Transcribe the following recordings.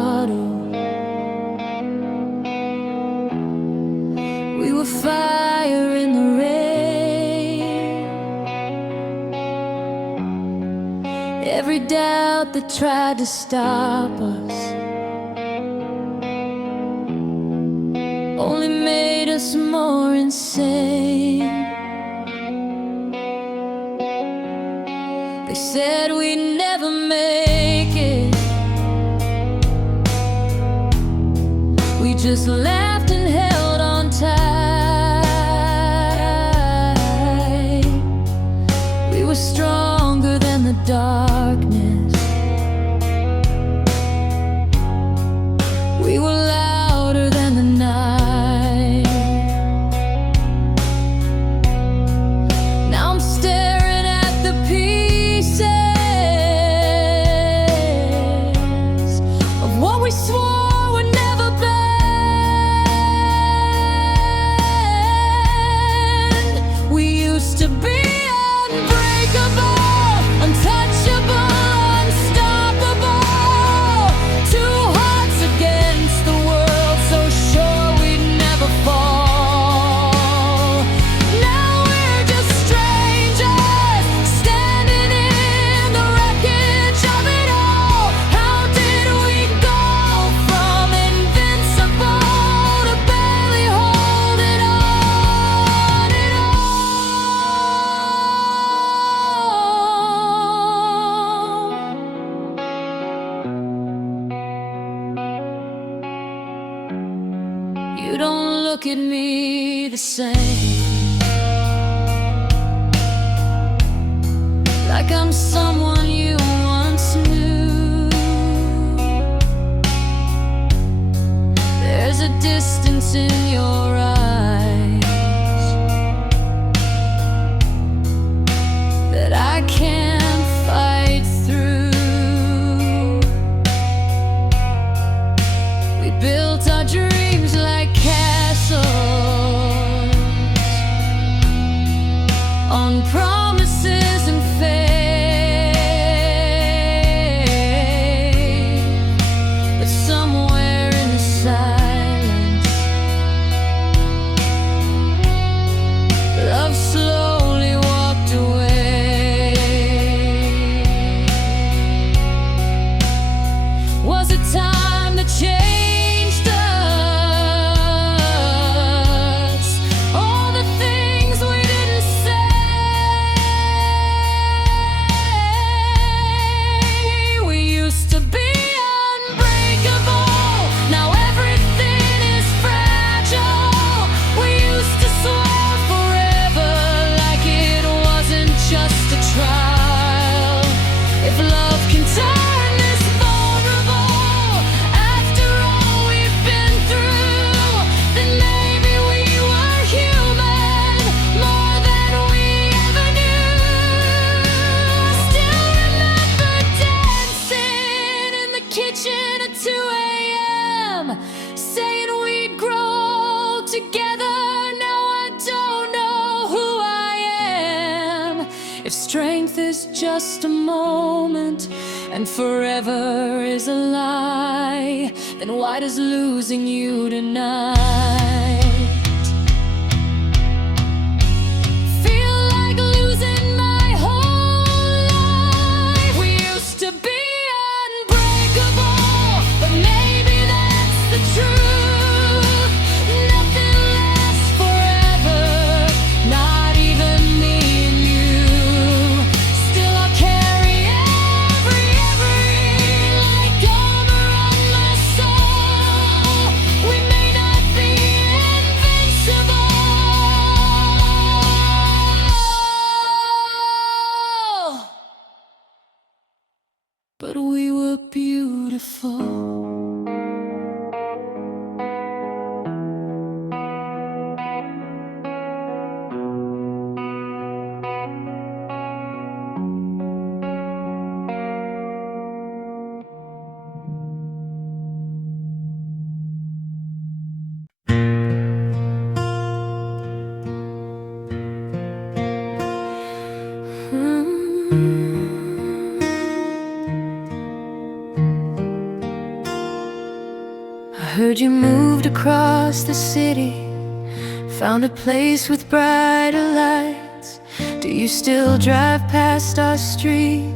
bottle. We were fire in the rain. Every doubt that tried to stop us only made us more insane. They said we'd never make it. We just laughed and held on tight. We were stronger than the darkness. We were louder than the night. Now I'm staring at the pieces of what we swore would never bend. We used to be unbreakable, untouchable, unstoppable. Two hearts against the world, so sure we'd never fall. Now we're just strangers, standing in the wreckage of it all. How did we go from invincible to barely holding on at all? You don't look at me the same, like I'm someone you once knew. There's a distance in your eyes that I can't fight through. We built our dreams like castles on promises and faith, but somewhere in the silence, love slowly walked away. Was it time that changed us? All the things we didn't say. We used to be unbreakable, now everything is fragile. We used to swear forever like it wasn't just a trial. If love can turn this vulnerable, after all we've been through, then maybe we were human, more than we ever knew. I still remember dancing in the kitchen at 2 a.m., saying we'd grow together. Now I don't know who I am. If strength is just a moment and forever is a lie, then why does losing you tonight feel like losing my whole life? We used to be unbreakable, but maybe that's the truth. Nothing lasts forever, not even me and you. Still I'll carry every like armor on my soul. We may not be heard you moved across the city, found a place with brighter lights. Do you still drive past our street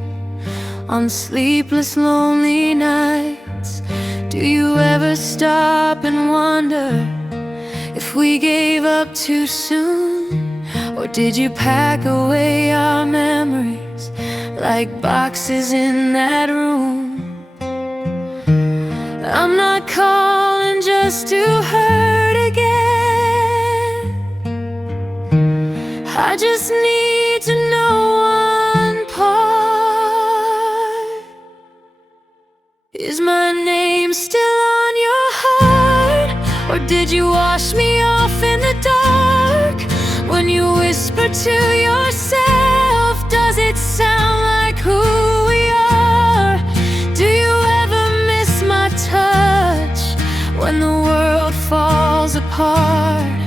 on sleepless, lonely nights? Do you ever stop and wonder if we gave up too soon? Or did you pack away our memories like boxes in that room? I'm not calling just to hurt again. I just need to know one part. Is my name still on your heart? Or did you wash me off in the dark? When you whisper to yourself, does it sound like who we are? Do you ever miss my touch when the world falls apart?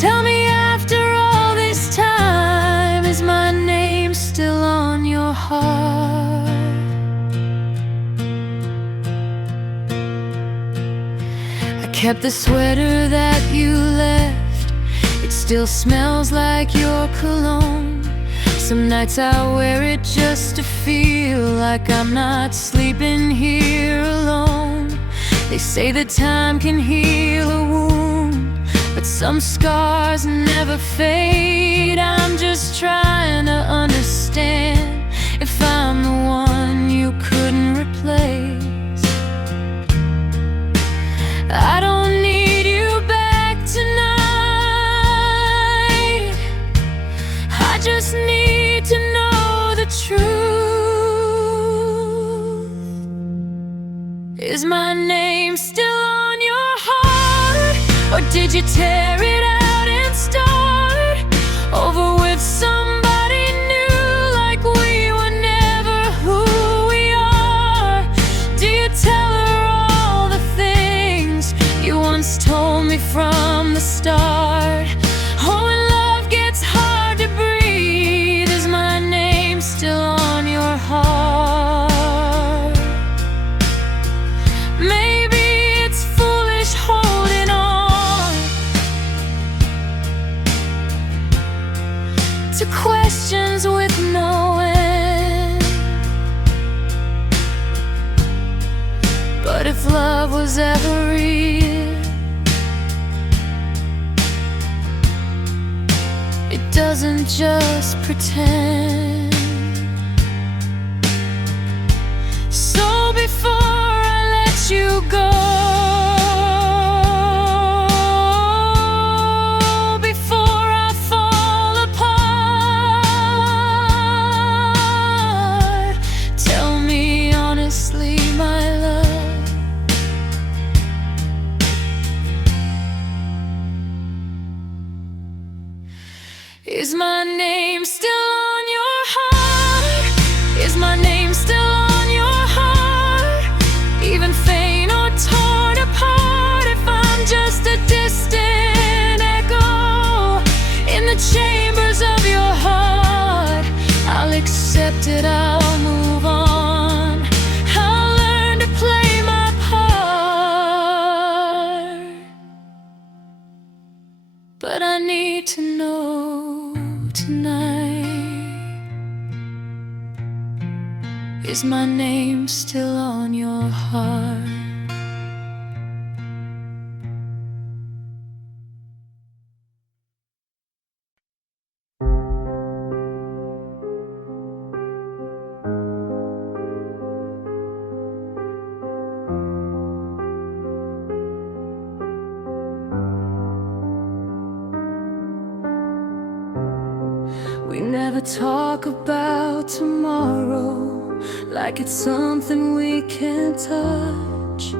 Tell me, after all this time, is my name still on your heart? I kept the sweater that you left, it still smells like your cologne. Some nights I wear it just to feel like I'm not sleeping here alone. They say that time can heal a wound, but some scars never fade. I'm just trying to understand if I'm the one you couldn't replace. I don't need you back tonight. I just need to know the truth. Is my name still on your heart? Or did you tear it out and start over with somebody new, like we were never who we are? Do you tell her all the things you once told me from the start? Oh, when love gets hard to breathe, is my name still on your heart? Maybe it's foolish holding on to questions with no end. But if love was ever real, it doesn't just pretend. So before I let you go, before I fall apart, tell me honestly, my love, is my name still on your heart? Is my name still on your heart? Even faint or torn apart, if I'm just a distant echo in the chambers of your heart, I'll accept it, I'll move on. I'll learn to play my part. But I need to know tonight, is my name still on your heart? We never talk about tomorrow like it's something we can't touch.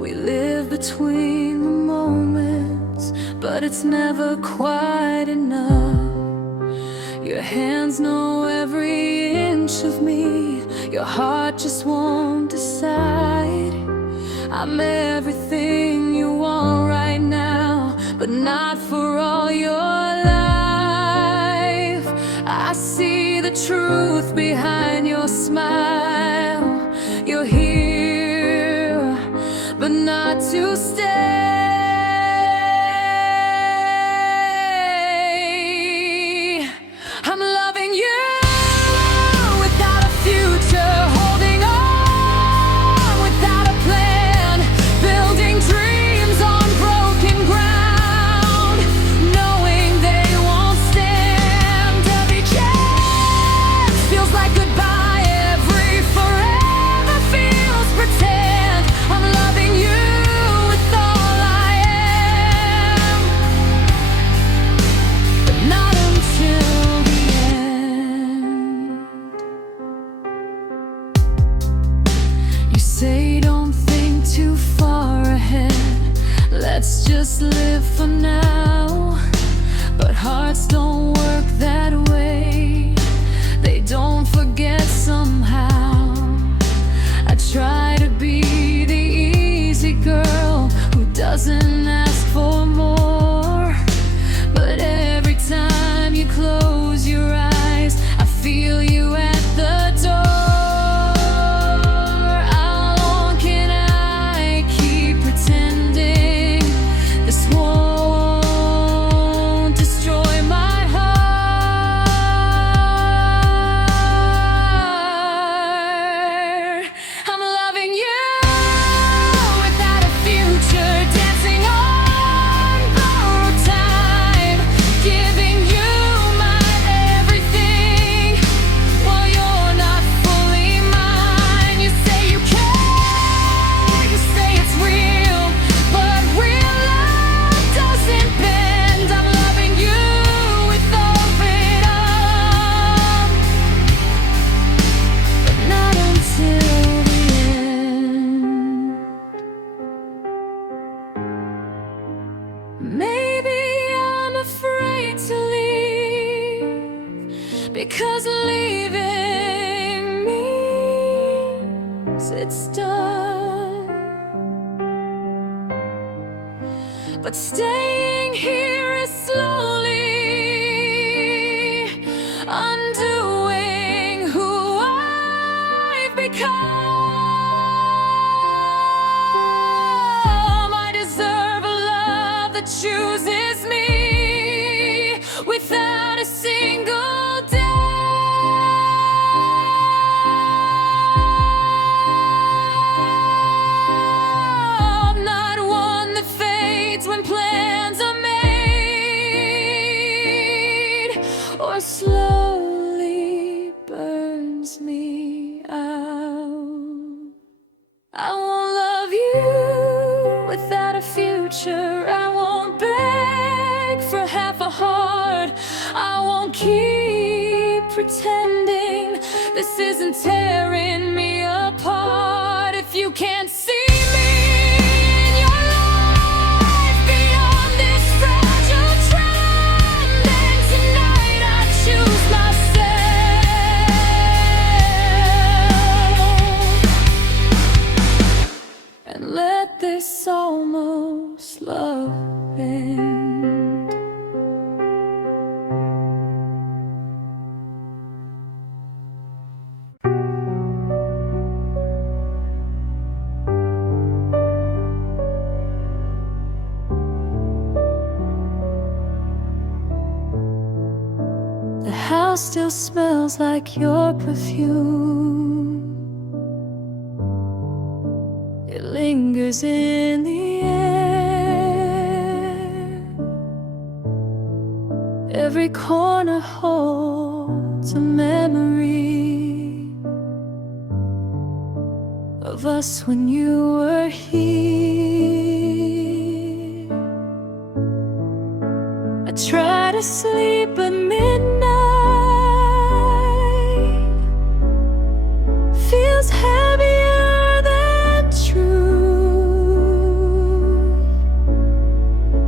We live between the moments, but it's never quite enough. Your hands know every inch of me, your heart just won't decide. I'm everything you want right now, but not for all your life. I see the truth behind your smile. You're here, but not got to stay. I'm loving you without a future, holding on without a plan, building dreams on broken ground, knowing they won't stand. Every chance feels like goodbye, every forever feels pretend. I'm loving you with all I am, but not until the end. You say don't think too far ahead, let's just live for now. But hearts don't work that way, they don't forget somehow. I try to be the easy girl who doesn't ask for more, but every time you close your eyes, I feel you at the door. How long can I keep pretending this won't destroy my heart? I'm loving you without a future, dancing on borrowed time, giving you my everything while you're not fully mine. You say you care, you say it's real, but real love doesn't bend. I'm loving you with all freedom, but not until the end. Maybe I'm afraid to leave, because leaving means it's done. But staying here is slowly undoing who I've become. I deserve a love that chooses me without a single doubt. Not one that fades when plans are made, or slowly burns me out. I won't love you without a future, I won't beg for half a heart, I won't keep pretending this isn't tearing me apart. If you can't see me in your life beyond this fragile trend, then tonight I choose myself and let this almost love end. The house still smells like your perfume, it lingers in the air. Every corner holds a memory of us when you were here. I try to sleep at midnight, feels heavier than truth,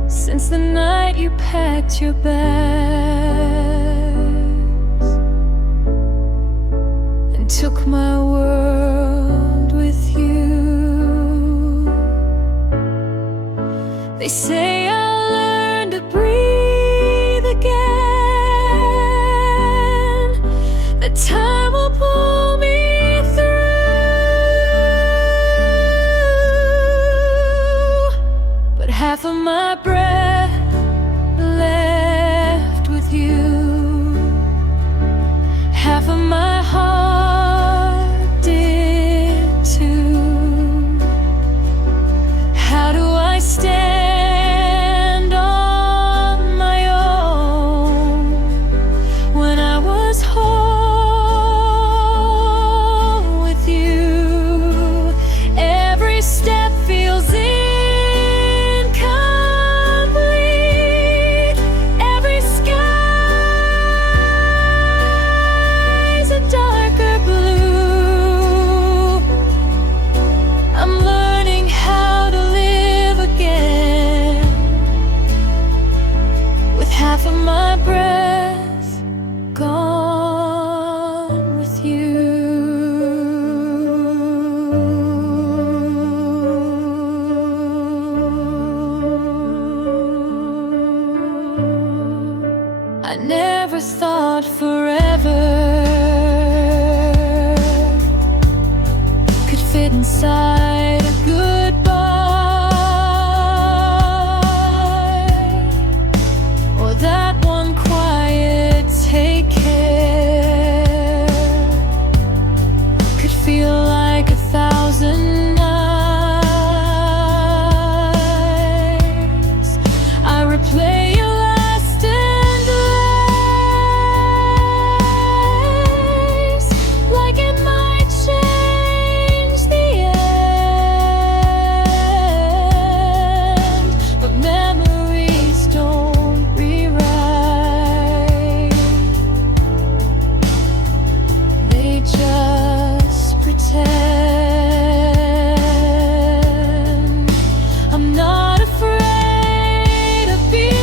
since the night you packed your bags and took my world with you. They say I'll learn to breathe again, that time will pull me through. half of my breath left with you, half of my heart did too. How do I stand on my own when I was whole with you? Every step feels incomplete. Every sky's a darker blue. I'm learning how to live again with half of my breath gone with you. I never thought forever could fit inside a goodbye, or that one quiet take care could feel like 1,000 nights. I replay your last endless, like it might change the end, but memories don't rewrite. They just pretend. I'm not afraid of being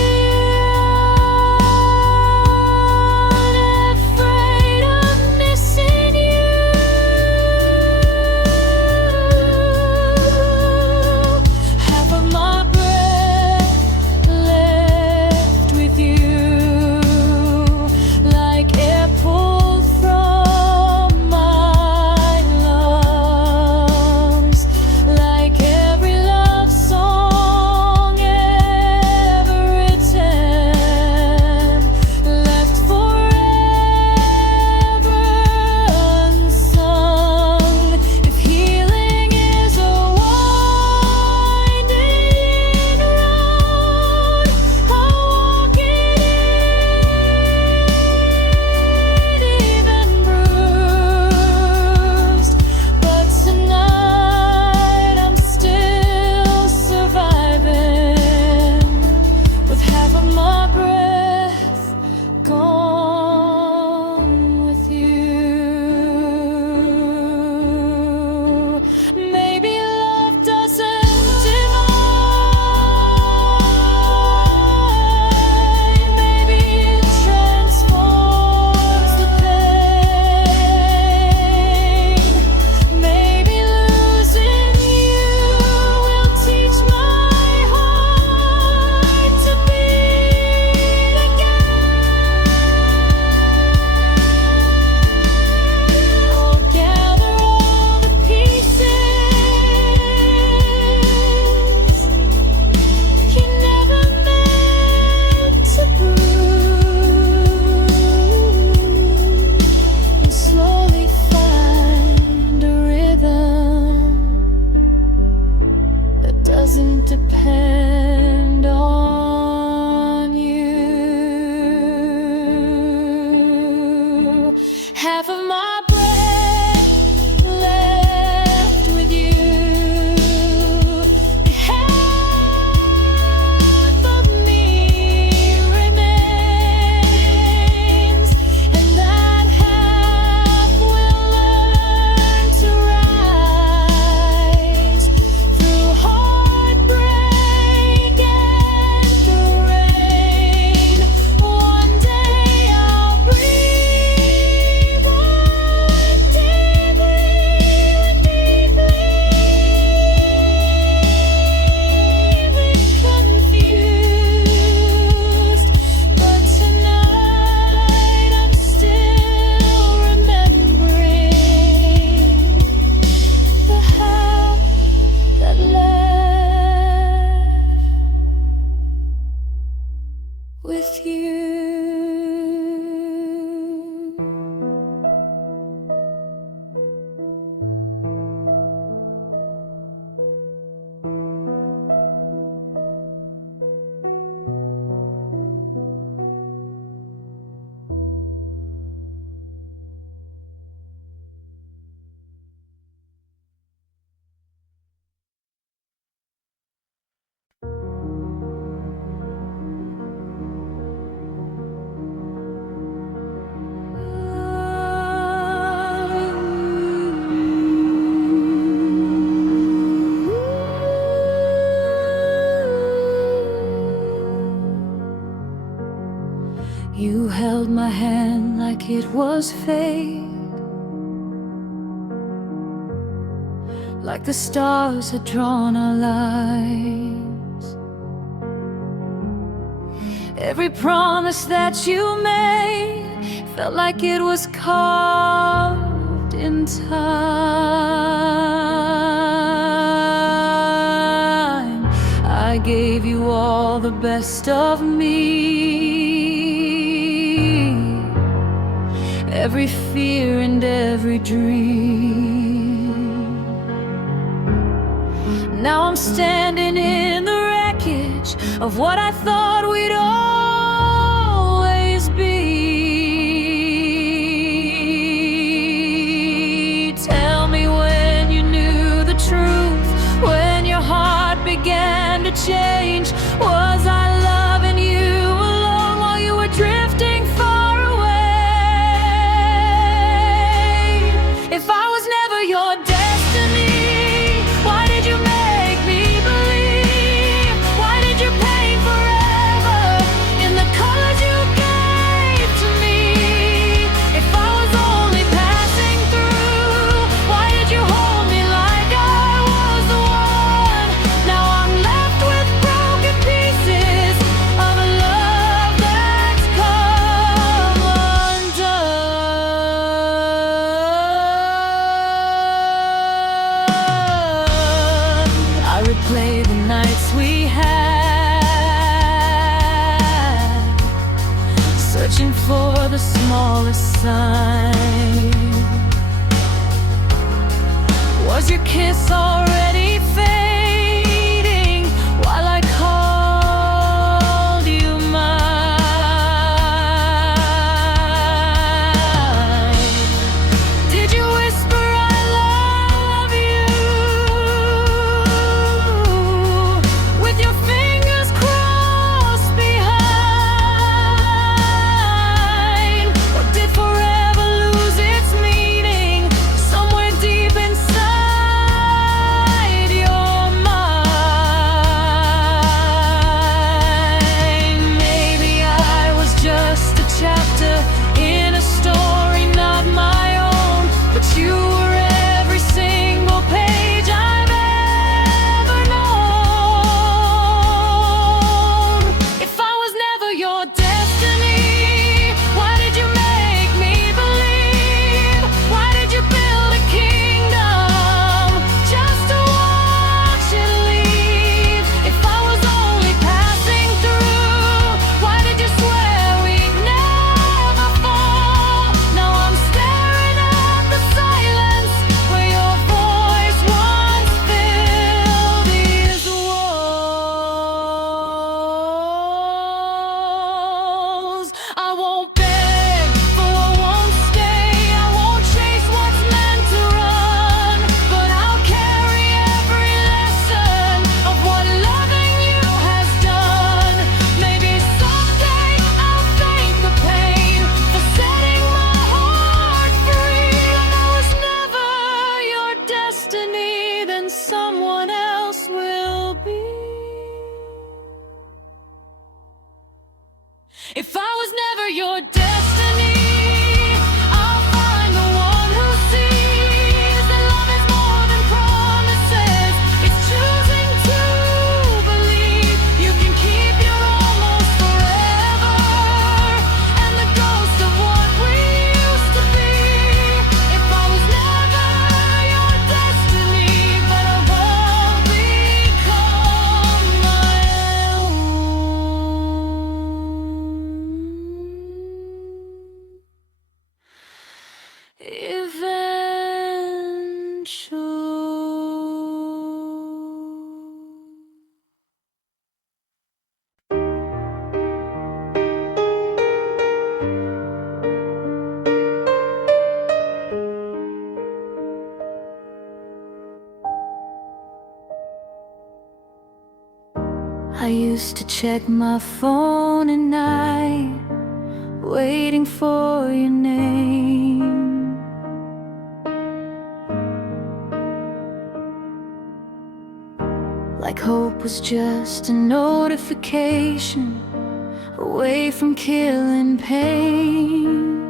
afraid of missing you. Half of my breath left with you, like air pulled from my lungs, like every love song ever written, left forever unsung. If healing is a winding road, I'll walk it even bruised. But tonight I'm still surviving with half of my breath gone with you. Maybe love doesn't divide, maybe it transforms the pain. Maybe losing you will teach my heart to beat again. I'll gather all the pieces you never meant to bruise, and slowly find a rhythm that doesn't depend on you. Half of my breath left with you, half of me remains, and that half will learn to rise through heartbreak and You held my hand like it was fate, like the stars had drawn our lives. Every promise that you made felt like it was carved in time. I gave you all the best of me, every fear and every dream. Now I'm standing in the wreckage of what I thought we'd always be. Tell me when you knew the truth, when your heart began to change. Was I loving you alone while you were drifting far away? If I was never your destiny, why did you make me believe? Why did you paint forever in the colors you gave to me? If I was only passing through, why did you hold me like I was the one? Now I'm left with broken pieces of a love that's come undone. I replay the nights we had, searching for the smallest sign. Was your kiss already fading while I called you mine? Did you whisper I love you with your fingers crossed behind? Or did forever lose its meaning somewhere deep inside your mind? Maybe I was just a chapter in a story not my own, but you were every single page I've ever known. If I was never your destiny, why did you make me believe? Why did you build a kingdom just to watch it leave? If I was only passing through, why did you swear we'd never fall? Now I'm staring at the silence where your voice once filled these walls. I won't beg for what won't stay, I won't chase what's meant to run, but I'll carry every lesson of what loving you has done. Maybe someday I'll thank the pain for setting my heart free. If I was never your destiny, then someone else will be. If I was never your destiny, I'll find the one who sees that love is more than promises. It's choosing to believe you can keep your almost forever, and the ghost of what we used to be. If I was never your destiny, but I've all become my own. I used to check my phone at night, waiting for your name. Like hope was just a notification away from killing pain.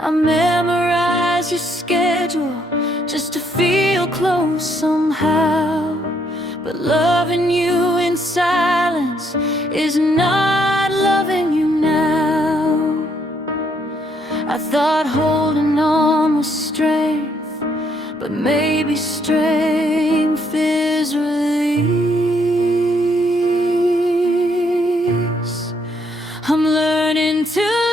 I memorize your schedule just to feel close somehow. But loving you in silence is not loving you now. I thought holding on was strength, but maybe strength is release. I'm learning to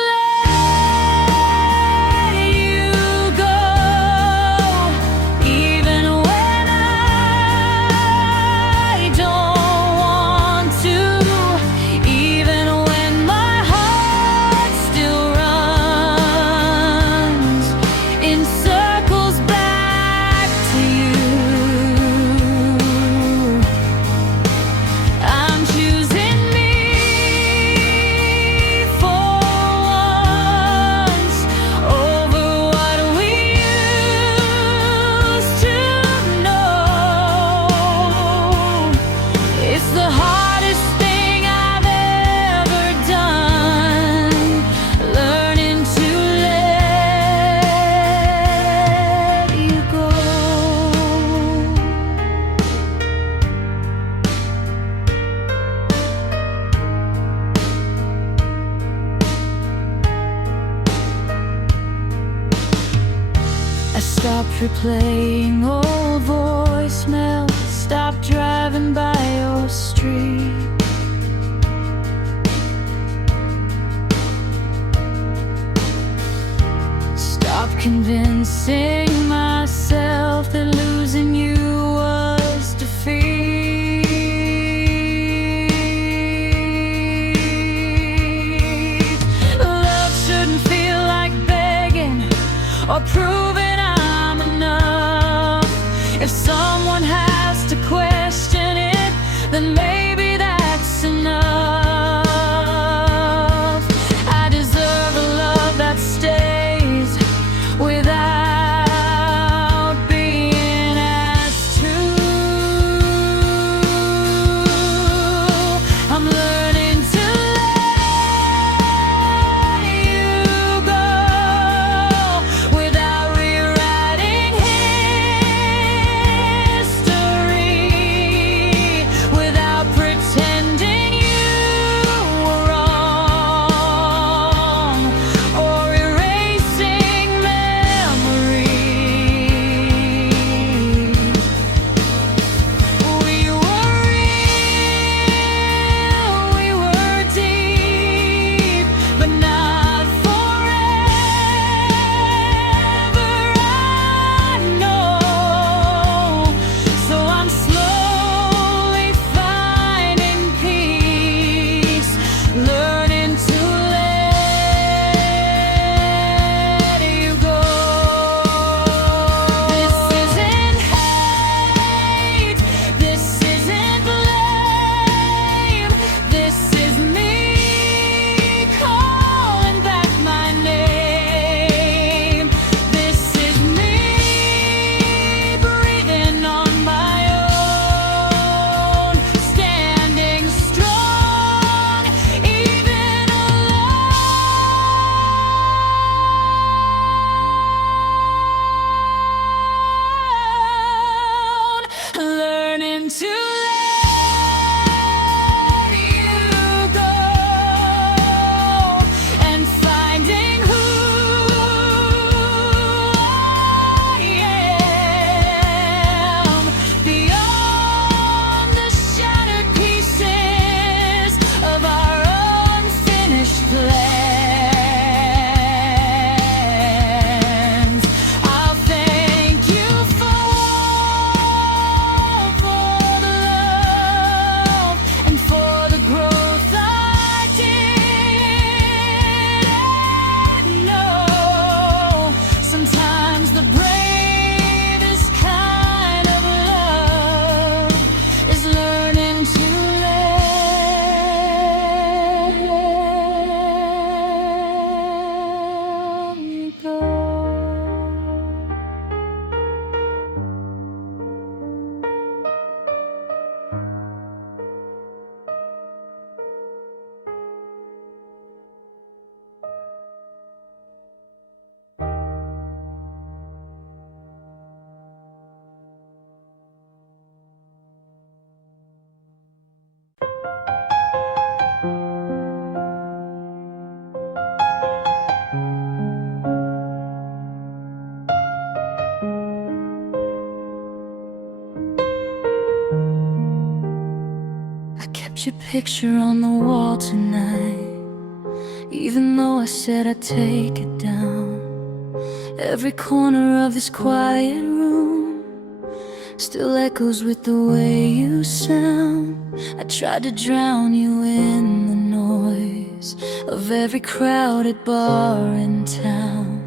stop replaying old voicemail, stop driving by your street. Stop convincing myself that losing you was defeat. Love shouldn't feel like begging or proving if someone has to question it, then maybe that's enough. I deserve a love that stays without being put your picture on the wall tonight, even though I said I'd take it down. Every corner of this quiet room still echoes with the way you sound. I tried to drown you in the noise of every crowded bar in town,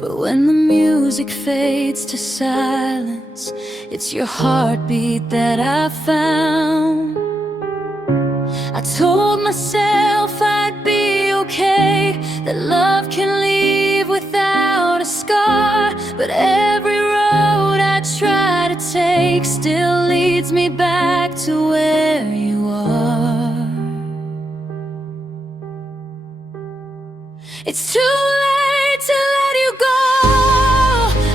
but when the music fades to silence, it's your heartbeat that I found. I told myself I'd be okay, that love can leave without a scar, but every road I try to take still leads me back to where you are. It's too late to let you go.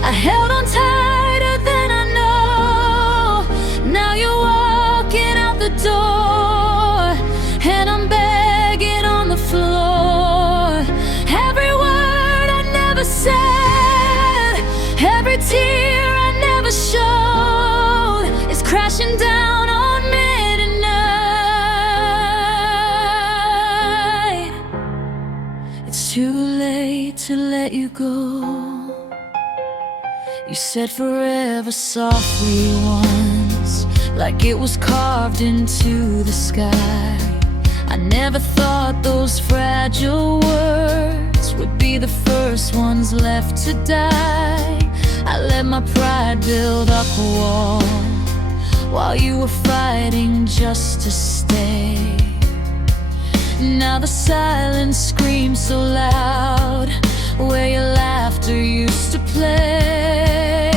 I held on tighter than I know. Now you're walking out the door, and I'm begging on the floor. Every word I never said, every tear I never showed, is crashing down on me tonight. It's too late to let you go. You said forever softly once, like it was carved into the sky. I never thought those fragile words would be the first ones left to die. I let my pride build up a wall while you were fighting just to stay. Now the silence screams so loud where your laughter used to play.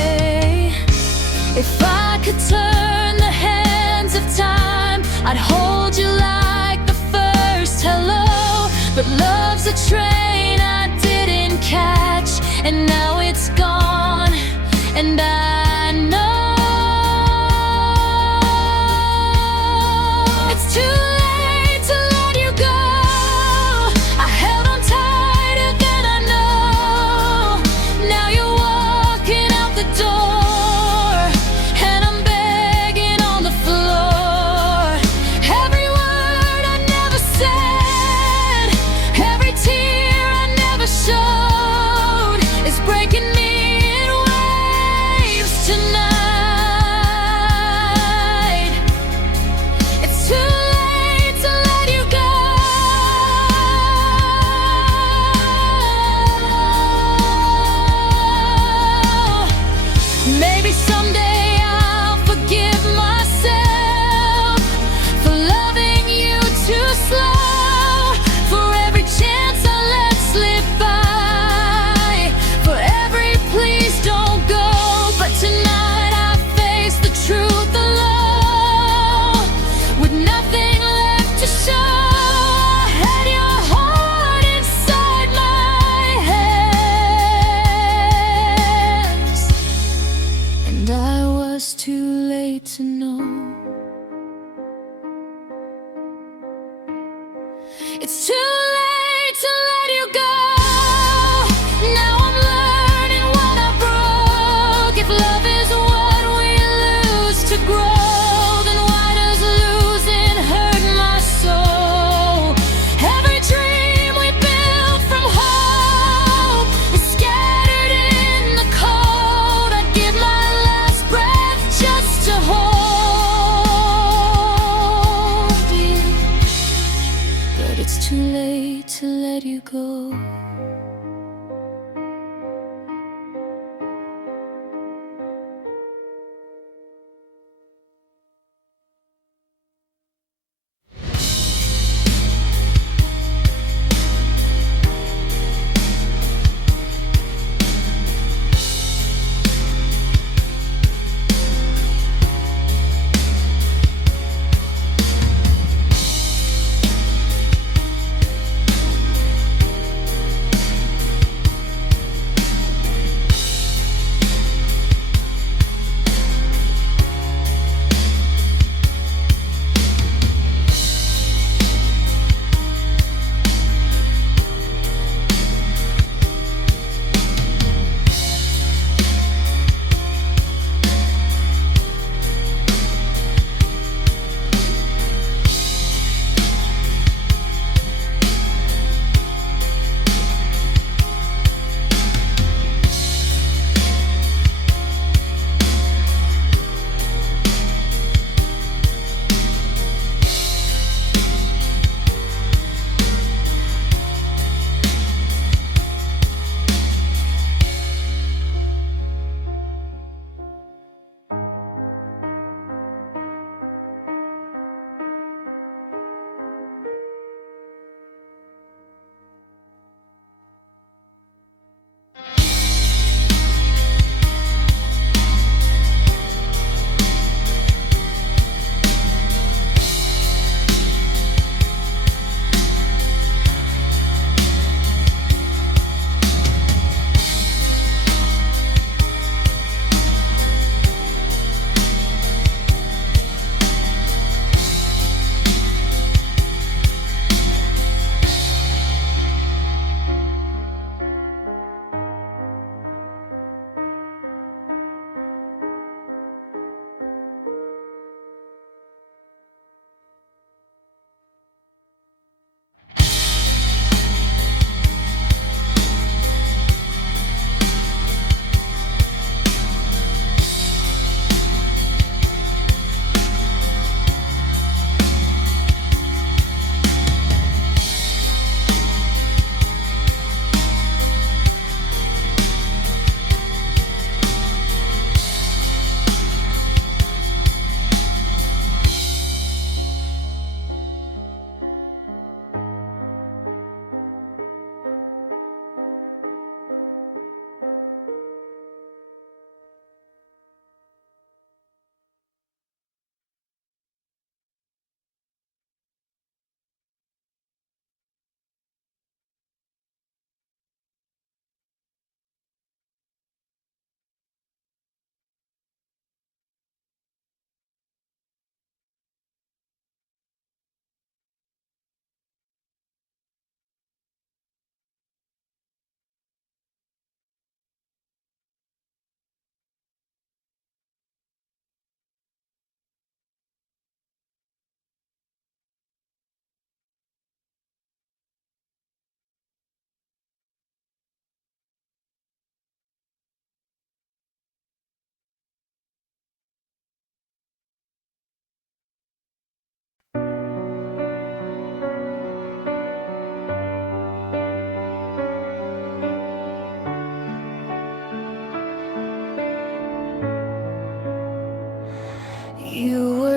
If I could turn the hands of time, I'd hold you like the first hello. But love's a train I didn't catch, and now it's gone, and I know it's too late to let you go. I held on tighter than I know. Now you're walking out the door, and I'm begging on the floor. Every word I never said, every tear I never showed, is breaking me in waves tonight. It's too late to let you go. Maybe someday I'll forgive myself for loving you too slow, for every chance I let slip by, for every please don't go. But tonight I face the truth alone, with nothing left to show. I had your heart inside my hands, and I was too late to know. It's too late to let you go. Now I'm learning what I broke. If love is what we lose to grow, then why does losing hurt my soul? Every dream we built from hope is scattered in the cold. I'd give my last breath just to hold you, but it's too late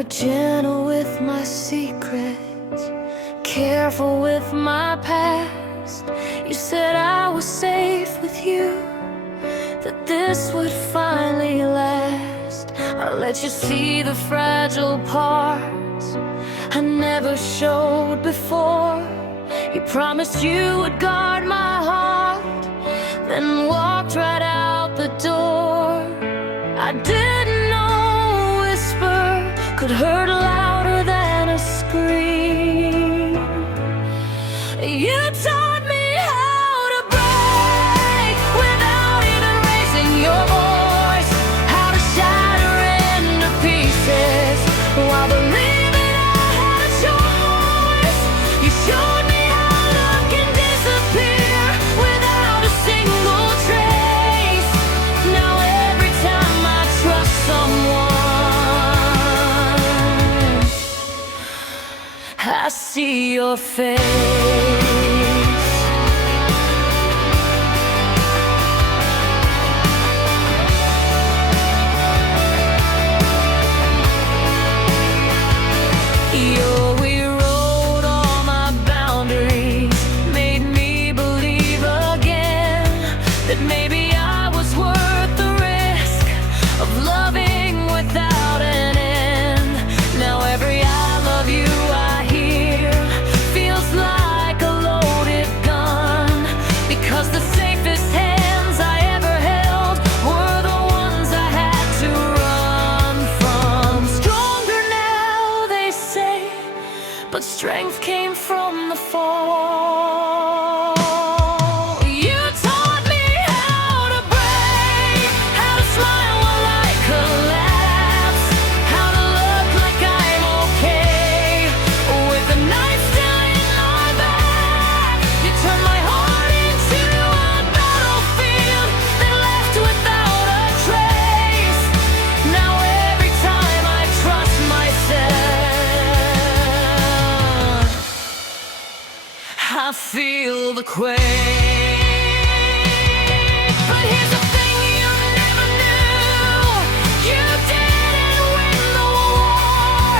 gentle with my secrets, careful with my past. You said I was safe with you, that this would finally last. I let you see the fragile parts I never showed before. You promised you would guard my heart, then walked right out the door. I didn't know a whisper could hurt louder than a scream. You taught me how to break without even raising your voice, how to shatter into pieces while believing I had a choice. You showed me how love can disappear without a single trace. Now every time I trust someone, I see your face. You rewrote all my boundaries, made me believe again that maybe I was worth the risk of loving without an end. Now every I love you I hear feels like a loaded gun, because the safest hands I ever held were the ones I had to run from. Stronger now, they say, but strength came from the fall. You taught me how to break, how to smile while I collapse, how to look like I'm okay with the knife still in my back. You turned my heart into a battlefield that left without a trace. Now every time I trust myself, I feel the quake. But here's the thing you never knew: you didn't win the war.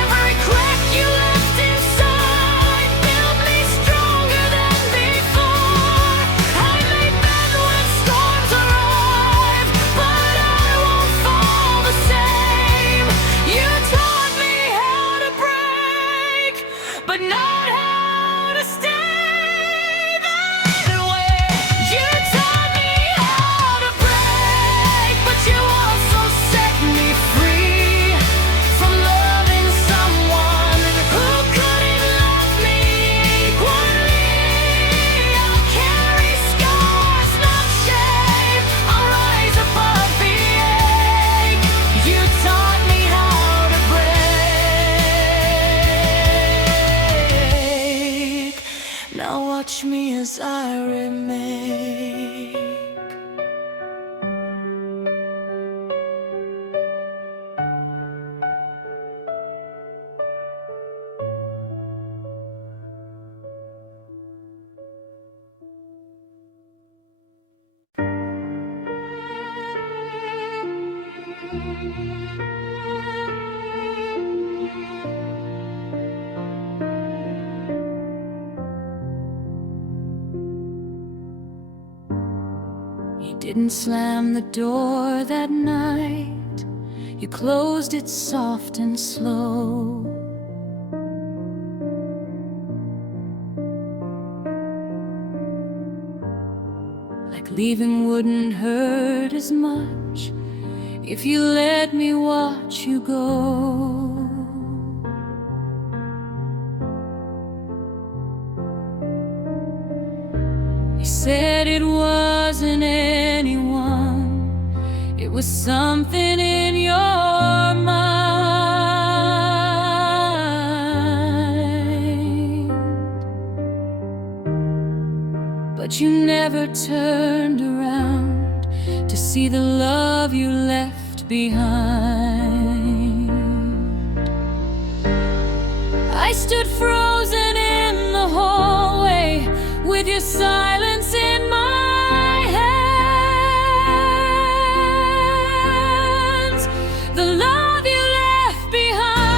Every crack you left inside built me stronger than before. I may bend when storms arrive, but I won't fall the same. You taught me how to break, but not how to stay that way. You taught me how to break, but you also set me free from loving someone who couldn't love me equally. I'll carry scars, not shame. I'll rise above the ache. You taught me how to break. Now watch me as I remake. You didn't slam the door that night, you closed it soft and slow. Like leaving wouldn't hurt as much if you let me watch you go. You said it wasn't anyone, it was something in your mind. But you never turned around to see the love you left behind. I stood frozen in the hallway with your silence in my hands. The love you left behind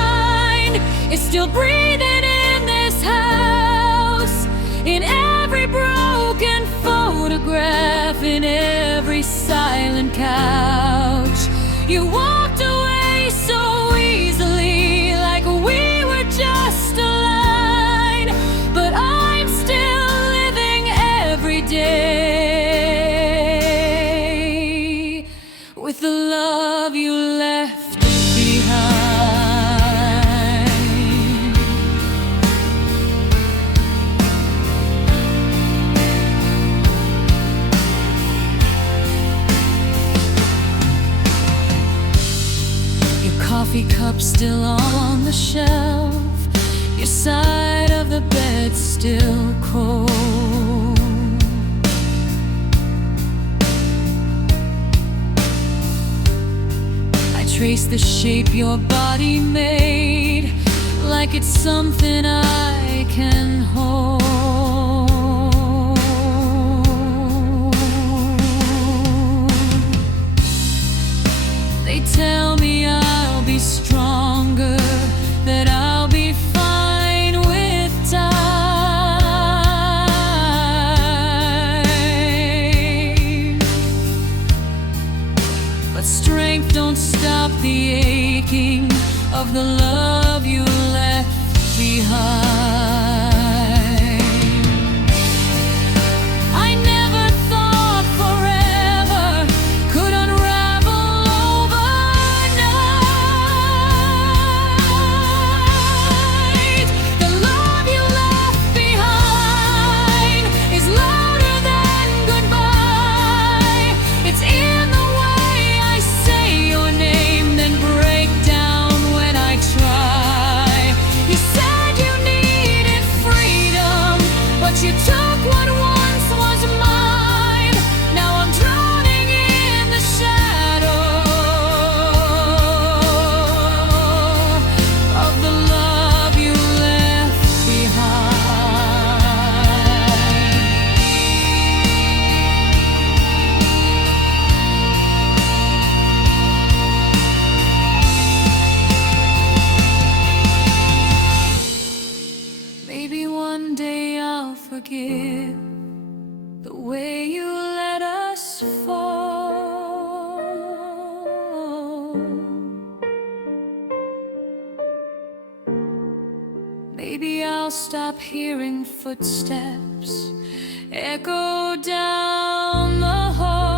still breathing in this house, in every broken photograph, in every silent couch. You walked away so easily, like we were just a line, but I'm still living every day with the love you left behind. Your coffee cup still on the shelf, your side of the bed still cold. Trace the shape your body made, like it's something I can hold. They tell me I'll be stronger, that I'll be fine with time, but strength don't stop the aching of the love you left behind. I never thought forever could unravel overnight. The love you left behind is louder than goodbye. It's in the way I say your name, then break down when I try. You said you needed freedom, but you took what once was mine. Now I'm drowning in the shadow of the love you left behind. Maybe one day I'll forgive the way you let us fall. Maybe I'll stop hearing footsteps echo down the hall.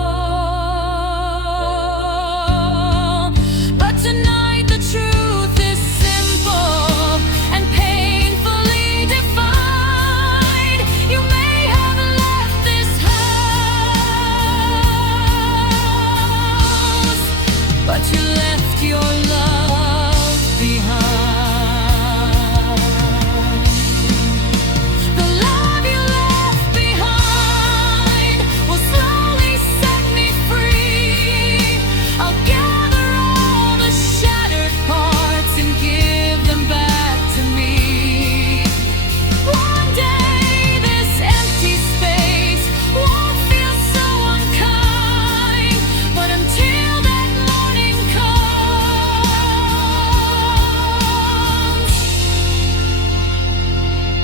But tonight the truth is simple and painfully defined. You may have left this house, but you left your love behind. The love you left behind will slowly set me free. I'll gather all the shattered parts and give them back to me. One day this empty space won't feel so unkind, but until that morning comes,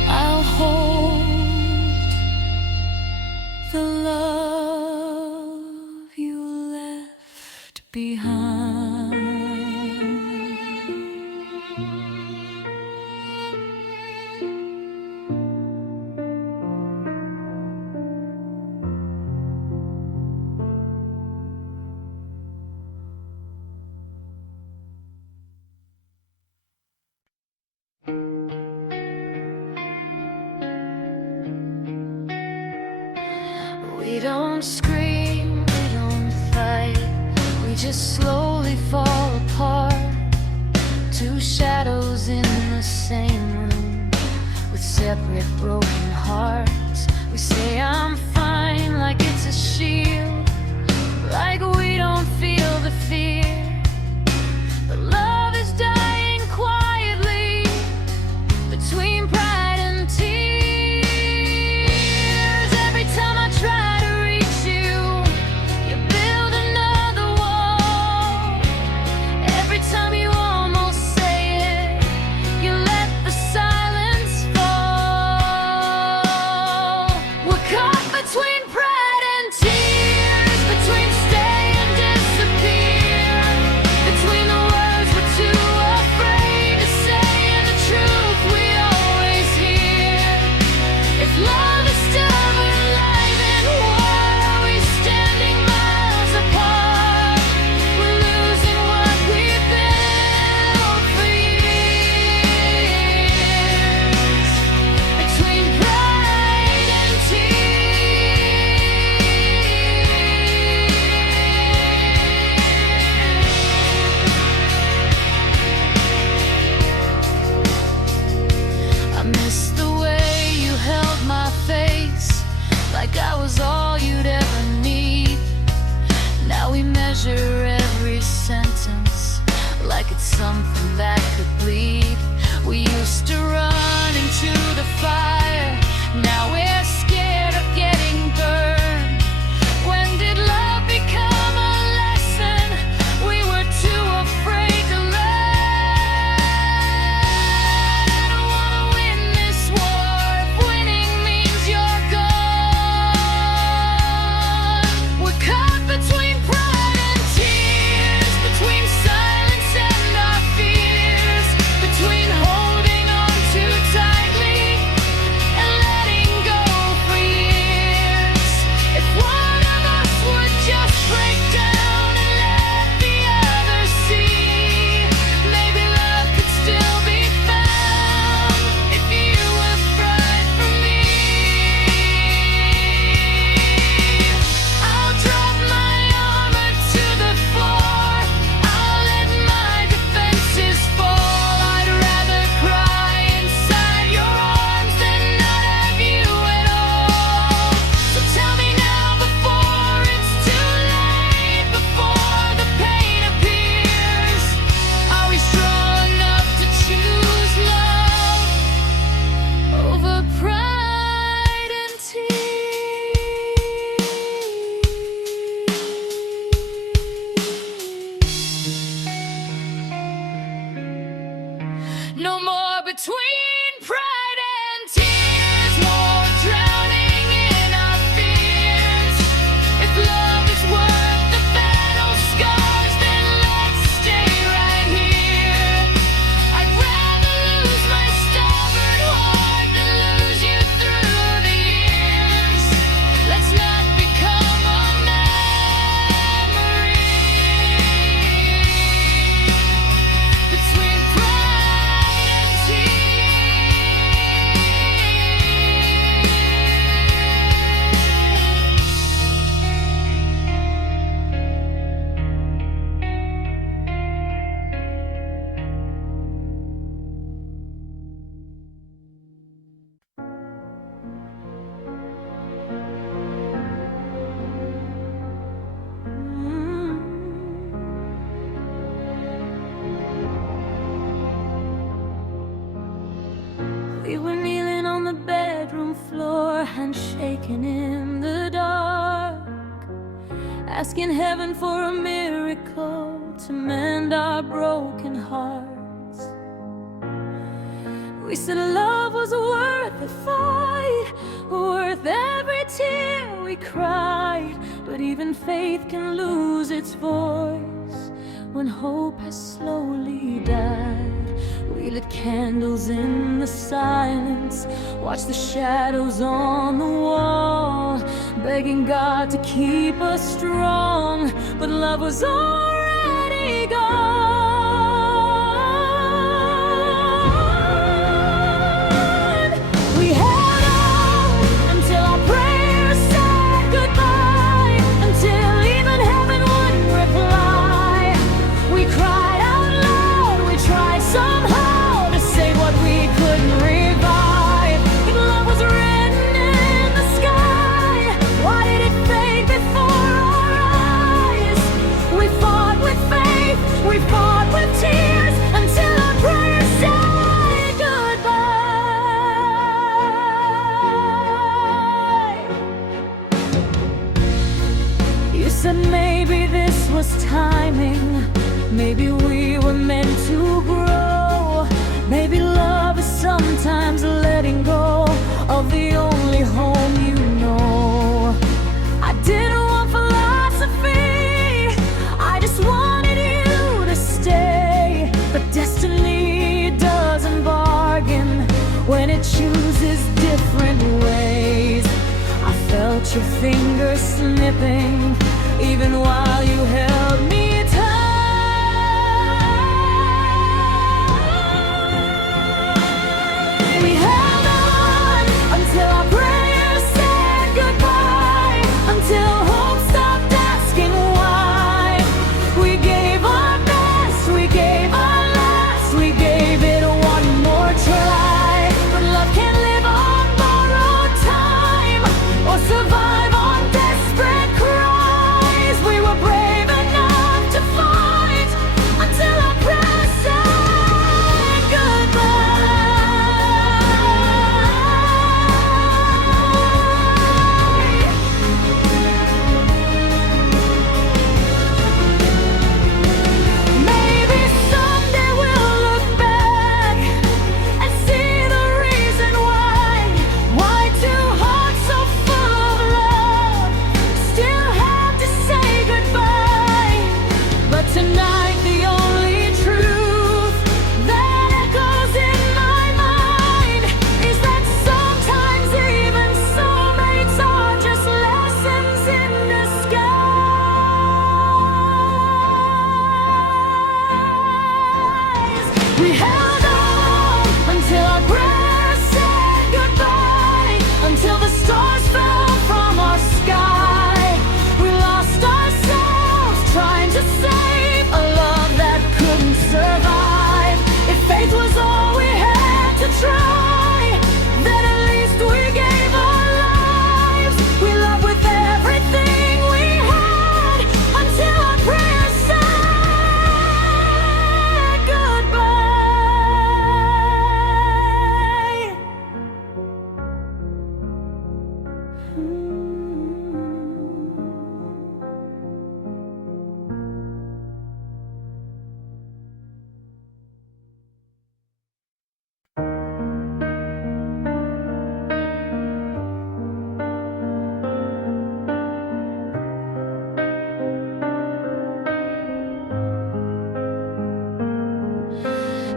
I'll hold the love you left behind. We don't scream, we don't fight, we just slowly fall apart. Two shadows in the same room with separate broken hearts. We say I'm fine like it's a shield, like we don't feel the fear. But love is dying quietly between pride and tears. Every time I try to reach you, you build another wall. Every time you almost say it, you let the bleed. We used to run into the fire. Now we're scared of getting burned. When did love become a lesson we were too afraid to learn? I don't wanna win this war if winning means you're gone. We're caught between pride and tears, between silence and our fears, between holding on too tightly and letting go for years. If one of us would just break down and let the other see, maybe love could still be found if you would fight for me. I'll drop my armor to the floor. I'll let my defenses fall. I'd rather cry inside your arms than not have you at all. So tell me now before it's too late, before the pain appears. Are we strong enough to choose love over pride and tears? No more between pride and tears, more drowning in our fears. If love is worth the battle scars, then let's stay right here. I'd rather lose my stubborn heart than lose you through the years. Let's not become a memory. Between pride and We were kneeling on the bedroom floor, hands shaking in the dark, asking heaven for a miracle to mend our broken hearts. We said love was worth the fight, worth every tear we cried. But even faith can lose its voice when hope has slowly died. We lit candles in the silence, watched the shadows on the wall, begging God to keep us strong, but love was already gone. We held on until our prayers said goodbye, until even heaven wouldn't reply. We cried out loud, we tried somehow to say what we couldn't revive. If love was written in the sky, why did it fade before our eyes? We fought with faith, we fought with tears, until our prayers said goodbye. You said maybe this was timing, maybe we were meant to grow. Maybe love is sometimes letting go of the only home you know. I didn't want philosophy, I just wanted you to stay. But destiny doesn't bargain when it chooses different ways. I felt your fingers slipping even while you held me tight. We held on until our prayers said goodbye, until hope stopped asking why. We gave our best, we gave our last, we gave it one more try. But love can't live on borrowed time or survive on desperate cries. We were brave and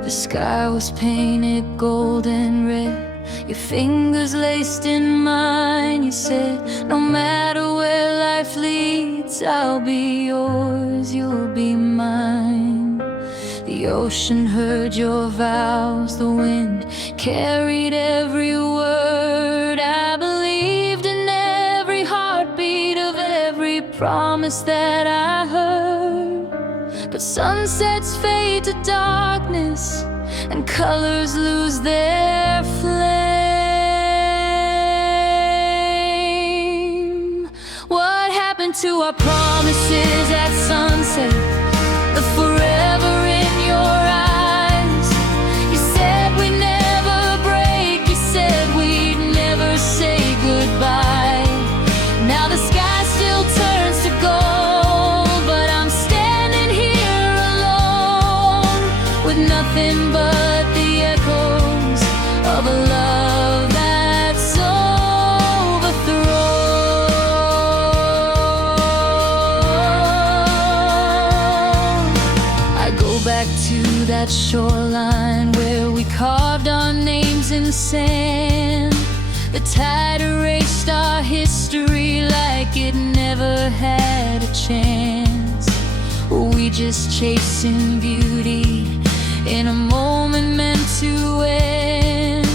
The sky was painted gold and red, your fingers laced in mine. You said, no matter where life leads, I'll be yours, you'll be mine. The ocean heard your vows, the wind carried every word. I believed in every heartbeat of every promise that I heard. But sunsets fade to darkness and colors lose their flame. What happened to our promises at sunset? The forever in your eyes. You said we'd never break, you said we'd never say goodbye. Now the sky still turns to gold, but I'm standing here alone with nothing but the echoes of a love that's overthrown. I go back to that shoreline where we carved our names in sand. The tide erased our history like it never had a chance. We just chasing beauty in a moment meant to end.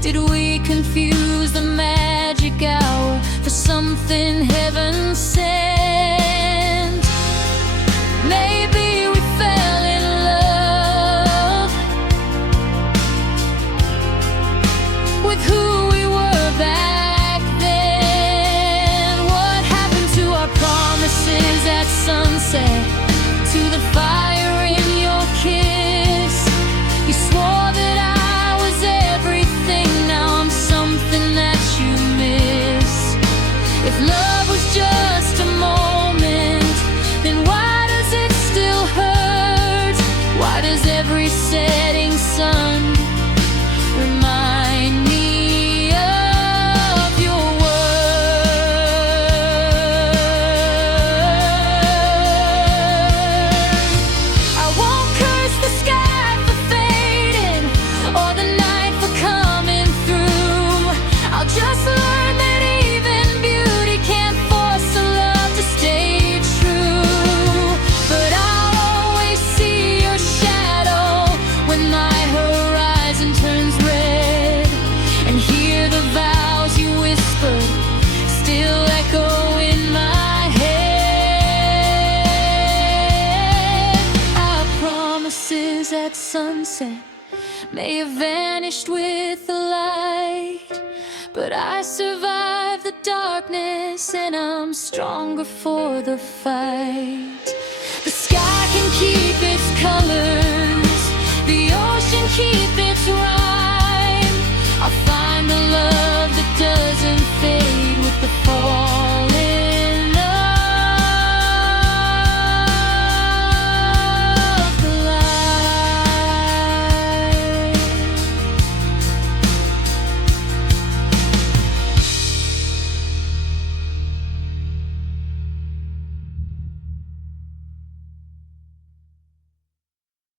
Did we confuse the magic hour for something heaven sent? Maybe we fell in love with who we were back then. What happened to our promises at sunset? To the fire in your kiss, you swore that I was everything. Now I'm something that you miss. If love was just a moment, then why does it still hurt? Why does every setting sun remind me of your words? I won't curse the sky for fading or the night for coming through. I'll just learn that even beauty can't force a love to stay true. But I'll always see your shadow when my horizon turns red, and hear the vows you whispered still echo in my head. Our promises at sunset may have vanished with the light, but I survived the darkness and I'm stronger for the fight. The sky can keep